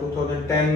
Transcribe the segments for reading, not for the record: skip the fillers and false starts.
2010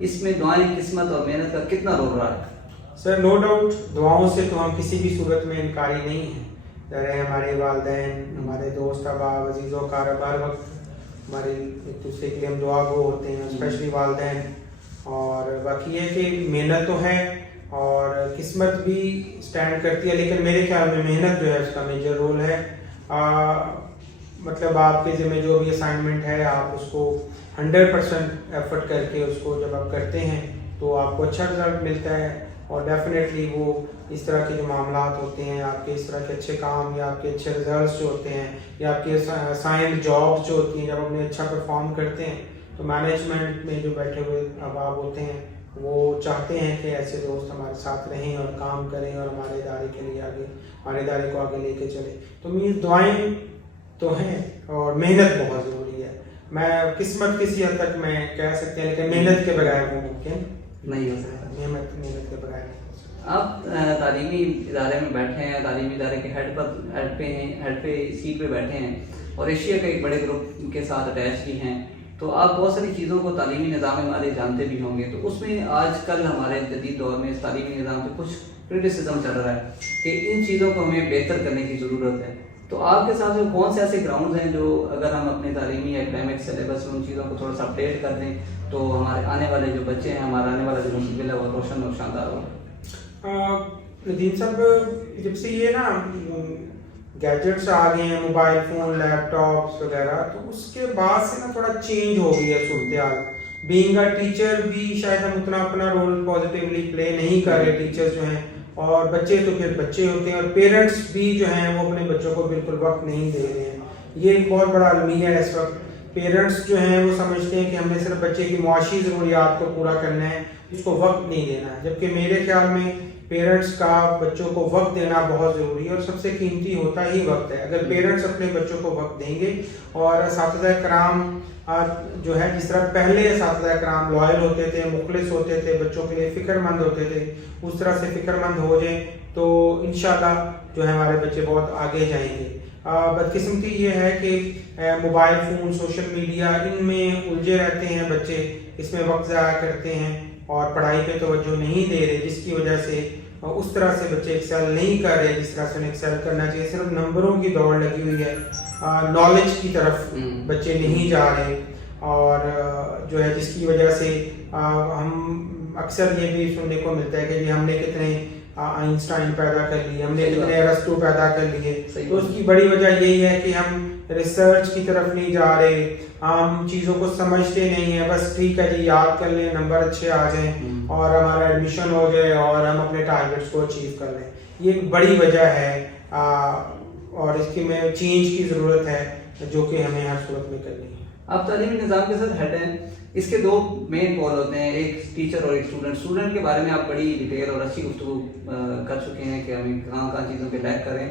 اس میں دعائیں، قسمت اور محنت کا کتنا رول رہا ہے؟ سر نو ڈاؤٹ دعاؤں سے تو ہم کسی بھی صورت میں انکاری نہیں ہیں. ظاہر ہمارے والدین، ہمارے دوست احباب، عزیز و اقارب ہر وقت ہمارے ایک دوسرے کے لیے ہم دعا گو ہوتے ہیں، اسپیشلی والدین. اور باقی یہ کہ محنت تو ہے اور قسمت بھی اسٹینڈ کرتی ہے، لیکن میرے خیال میں محنت جو ہے اس کا میجر رول ہے. مطلب آپ کے ذمہ جو بھی اسائنمنٹ ہے آپ اس کو 100% ایفرٹ کر کے اس کو جب آپ کرتے ہیں تو آپ کو اچھا رزلٹ ملتا ہے. اور ڈیفینیٹلی وہ اس طرح کے جو معاملات ہوتے ہیں، آپ کے اس طرح کے اچھے کام یا آپ کے اچھے رزلٹس جو ہوتے ہیں یا آپ کے اسائنڈ جابس جو ہوتی ہیں، جب اپنے اچھا پرفارم کرتے ہیں تو مینجمنٹ میں جو بیٹھے ہوئے احباب ہوتے ہیں وہ چاہتے ہیں کہ ایسے دوست ہمارے ساتھ رہیں اور کام کریں اور ہمارے ادارے کے لیے ہمارے ادارے کو آگے لے کے چلیں. تو میری دعائیں تو ہیں اور محنت بہت ضروری ہے. میں قسمت کسی حد تک میں کہہ سکتے ہیں، لیکن محنت کے بغیر وہ ممکن نہیں ہو سکتا. محنت کے بغیر. آپ تعلیمی ادارے میں بیٹھے ہیں، تعلیمی ادارے کے ہیڈ پہ سیٹ پہ بیٹھے ہیں اور ایشیا کے ایک بڑے گروپ کے ساتھ اٹیچ بھی ہیں، تو آپ بہت ساری چیزوں کو تعلیمی نظام ہمارے جانتے بھی ہوں گے. تو اس میں آج کل ہمارے جدید دور میں اس تعلیمی نظام پہ کچھ کرٹیسزم چل رہا ہے کہ ان چیزوں کو ہمیں بہتر کرنے کی ضرورت ہے. تو آپ کے ساتھ کون سے ایسے گراؤنڈز ہیں جو اگر ہم اپنے تعلیمی اکیڈمک سلیبس میں ان چیزوں کو تھوڑا سا اپڈیٹ کر دیں تو ہمارے آنے والے جو بچے ہیں، ہمارا آنے والا جو مستقبل ہے وہ روشن اور شاندار ہوگا؟ ندیم صاحب، جب سے یہ نا گیجٹس آ گئے ہیں، موبائل فون، لیپ ٹاپس وغیرہ، تو اس کے بعد سے نا تھوڑا چینج ہو گئی ہے صورتحال. بینگ اے ٹیچر بھی شاید ہم اتنا اپنا رول پازیٹیولی پلے نہیں کر رہے ٹیچر جو ہیں، اور بچے تو پھر بچے ہوتے ہیں، اور پیرنٹس بھی جو ہیں وہ اپنے بچوں کو بالکل وقت نہیں دے رہے ہیں. یہ ایک بہت بڑا المیہ ہے اس وقت. پیرنٹس جو ہیں وہ سمجھتے ہیں کہ ہم نے صرف بچے کی معاشی ضروریات کو پورا کرنا ہے، اس کو وقت نہیں دینا ہے. جبکہ میرے خیال میں پیرنٹس کا بچوں کو وقت دینا بہت ضروری ہے، اور سب سے قیمتی ہوتا ہی وقت ہے. اگر پیرنٹس اپنے بچوں کو وقت دیں گے، اور اساتذہ کرام جو ہے جس طرح پہلے اساتذہ کرام لائل ہوتے تھے، مخلص ہوتے تھے، بچوں کے لیے فکر مند ہوتے تھے، اس طرح سے فکر مند ہو جائیں تو انشاءاللہ جو ہے ہمارے بچے بہت آگے جائیں گے. بدقسمتی یہ ہے کہ موبائل فون، سوشل میڈیا، ان میں الجھے رہتے ہیں بچے، اس میں وقت ضائع کرتے ہیں اور پڑھائی پہ توجہ نہیں دے رہے، جس کی وجہ سے اس طرح سے بچے ایکسل نہیں کر رہے جس طرح سے انہیں ایکسل کرنا چاہیے. صرف نمبروں کی دوڑ لگی ہوئی ہے، نالج کی طرف بچے نہیں جا رہے، اور جو ہے جس کی وجہ سے ہم اکثر یہ بھی سننے کو ملتا ہے کہ جی ہم نے کتنے آئنسٹائن پیدا کر لیے، ہم نے کتنے ارسطو پیدا کر لیے. تو اس کی بڑی وجہ یہی ہے کہ ہم ریسرچ کی طرف نہیں جا رہے، ہم چیزوں کو سمجھتے نہیں ہیں. بس ٹھیک ہے جی، یاد کر لیں، نمبر اچھے آ جائیں اور ہمارا ایڈمیشن ہو جائے اور ہم اپنے ٹارگیٹس کو اچیو کر لیں. یہ ایک بڑی وجہ ہے، اور اس کی میں چینج کی ضرورت ہے جو کہ ہمیں ہر صورت میں کرنی ہے. آپ تعلیمی نظام کے ساتھ ہیڈ ہیں، اس کے دو مین پول ہوتے ہیں، ایک ٹیچر اور ایک اسٹوڈنٹ. اسٹوڈنٹ کے بارے میں آپ بڑی ڈیٹیل اور اچھی گفتگو کر چکے ہیں کہ ہمیں کہاں کہاں چیزوں پہ لیک کریں.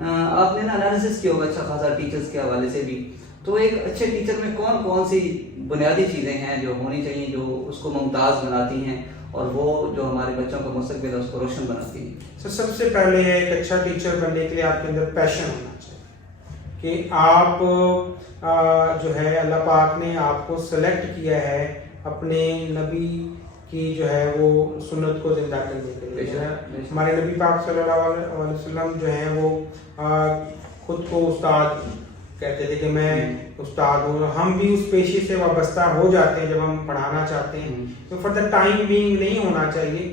آپ نے نا انالیسس کیا ہوگا اچھا خاصا ٹیچرس کے حوالے سے بھی. تو ایک اچھے ٹیچر میں کون کون سی بنیادی چیزیں ہیں جو ہونی چاہیے، جو اس کو ممتاز بناتی ہیں اور وہ جو ہمارے بچوں کا مستقبل ہے اس کو روشن بناتی ہیں؟ سب سے پہلے ہے ایک اچھا ٹیچر بننے کے لیے آپ کے اندر پیشن ہونا چاہیے کہ آپ جو ہے اللہ پاک نے آپ کو سلیکٹ کیا ہے اپنے نبی کی جو ہے وہ سنت کو زندہ کرنے کے لیے. ہمارے نبی پاک صلی اللہ علیہ وسلم جو ہیں وہ خود کو استاد کہتے تھے کہ میں استاد ہوں. ہم بھی اس پیشے سے وابستہ ہو جاتے ہیں جب ہم پڑھانا چاہتے ہیں، تو فار دا ٹائم بینگ نہیں ہونا چاہیے.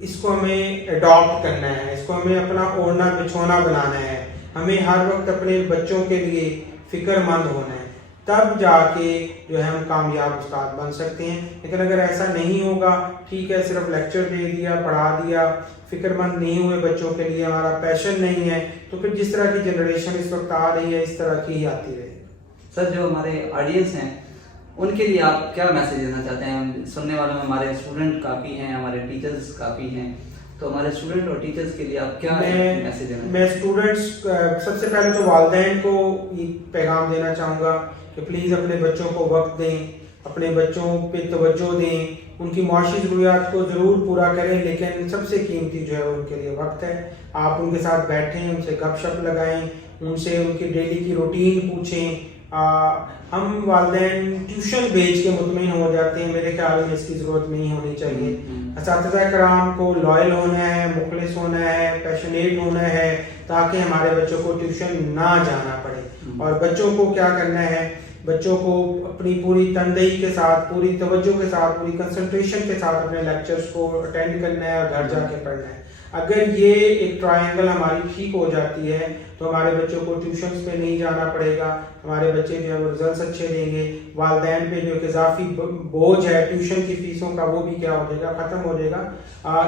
اس کو ہمیں اڈاپٹ کرنا ہے، اس کو ہمیں اپنا اوڑھنا بچھونا بنانا ہے. ہمیں ہر وقت اپنے بچوں کے لیے فکر مند ہونا ہے، تب جا کے جو ہے ہم کامیاب استاد بن سکتے ہیں. لیکن اگر ایسا نہیں ہوگا، ٹھیک ہے صرف لیکچر دے دیا، پڑھا دیا، فکر مند نہیں ہوئے بچوں کے لیے، ہمارا پیشن نہیں ہے، تو پھر جس طرح کی جنریشن اس وقت آ رہی ہے اس طرح کی ہی آتی رہے. سر، جو ہمارے آڈینس ہیں ان کے لیے آپ کیا میسیج دینا چاہتے ہیں؟ سننے والوں میں ہمارے اسٹوڈنٹ کافی ہیں، ہمارے ٹیچرز کافی ہیں، تو ہمارے اسٹوڈنٹ اور ٹیچرز کے لیے آپ کیا میسیج دینا؟ میں اسٹوڈنٹس سب سے پہلے تو والدین کو یہ پیغام دینا چاہوں گا کہ پلیز اپنے بچوں کو وقت دیں، اپنے بچوں پہ توجہ دیں، ان کی معاشی ضروریات کو ضرور پورا کریں، لیکن سب سے قیمتی جو ہے ان کے لیے وقت ہے. آپ ان کے ساتھ بیٹھیں، ان سے گپ شپ لگائیں، ان سے ان کی ڈیلی کی روٹین پوچھیں، ہم والدین ٹیوشن بھیج کے مطمئن ہو جاتے ہیں، میرے خیال میں اس کی ضرورت نہیں ہونی چاہیے. اساتذہ کرام کو لائل ہونا ہے، مخلص ہونا ہے، پیشنیٹ ہونا ہے، تاکہ ہمارے بچوں کو ٹیوشن نہ جانا پڑے. اور بچوں کو کیا کرنا ہے، بچوں کو اپنی پوری تندہی کے ساتھ، پوری توجہ کے ساتھ، پوری کنسنٹریشن کے ساتھ اپنے لیکچرز کو اٹینڈ کرنا ہے اور گھر جا کے پڑھنا ہے. اگر یہ ایک ٹرائنگل ہماری ٹھیک ہو جاتی ہے تو ہمارے بچوں کو ٹیوشنز پہ نہیں جانا پڑے گا، ہمارے بچے جو ہے وہ رزلٹس اچھے دیں گے، والدین پہ جو اضافی بوجھ ہے ٹیوشن کی فیسوں کا وہ بھی کیا ہو جائے گا، ختم ہو جائے گا.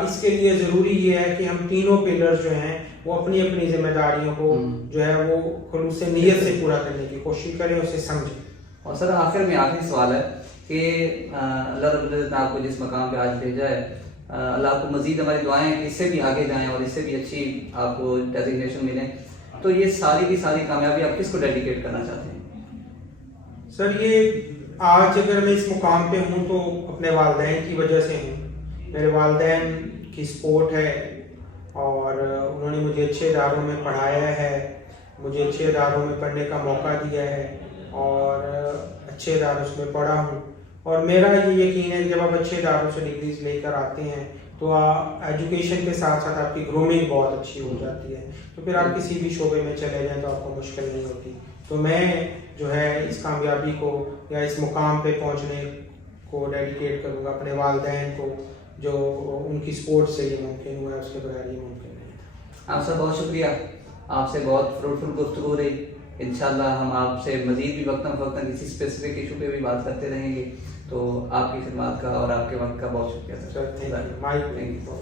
اس کے لیے ضروری یہ ہے کہ ہم تینوں پلرز جو ہیں وہ اپنی اپنی ذمہ داریوں کو جو ہے وہ خلوص نیت سے پورا کرنے کی کوشش کریں، اسے سمجھیں. اور سر آخر میں آخری سوال ہے کہ اللہ رب العزت نے آپ کو جس مقام پہ آج بھیجا ہے، اللہ آپ کو مزید ہماری دعائیں ہیں کہ اس سے بھی آگے جائیں اور اس سے بھی اچھی آپ کو ڈیزگنیشن ملیں. تو یہ ساری کی ساری کامیابی آپ کس کو ڈیڈیکیٹ کرنا چاہتے ہیں؟ سر یہ آج اگر میں اس مقام پہ ہوں تو اپنے والدین کی وجہ سے ہوں. میرے والدین کی سپورٹ ہے اور انہوں نے مجھے اچھے اداروں میں پڑھایا ہے، مجھے اچھے اداروں میں پڑھنے کا موقع دیا ہے اور اچھے اداروں سے میں پڑھا ہوں. اور میرا یہ یقین ہے کہ جب آپ اچھے اداروں سے ڈگریز لے کر آتے ہیں تو ایجوکیشن کے ساتھ ساتھ آپ کی گرومنگ بہت اچھی ہو جاتی ہے، تو پھر آپ کسی بھی شعبے میں چلے جائیں تو آپ کو مشکل نہیں ہوتی. تو میں جو ہے اس کامیابی کو یا اس مقام پہ پہنچنے کو ڈیڈیکیٹ کروں گا اپنے والدین کو، جو ان کی سپورٹ سے یہ ممکن ہوا ہے، اس کے بغیر یہ ممکن نہیں تھا. آپ سر بہت شکریہ، آپ سے بہت فروٹفل گفتگو رہی. انشاءاللہ ہم آپ سے مزید بھی وقتاً فوقتاً کسی اسپیسیفک ایشو پہ بھی بات کرتے رہیں گے. تو آپ کی خدمات کا اور آپ کے وقت کا بہت شکریہ سر. Thank you.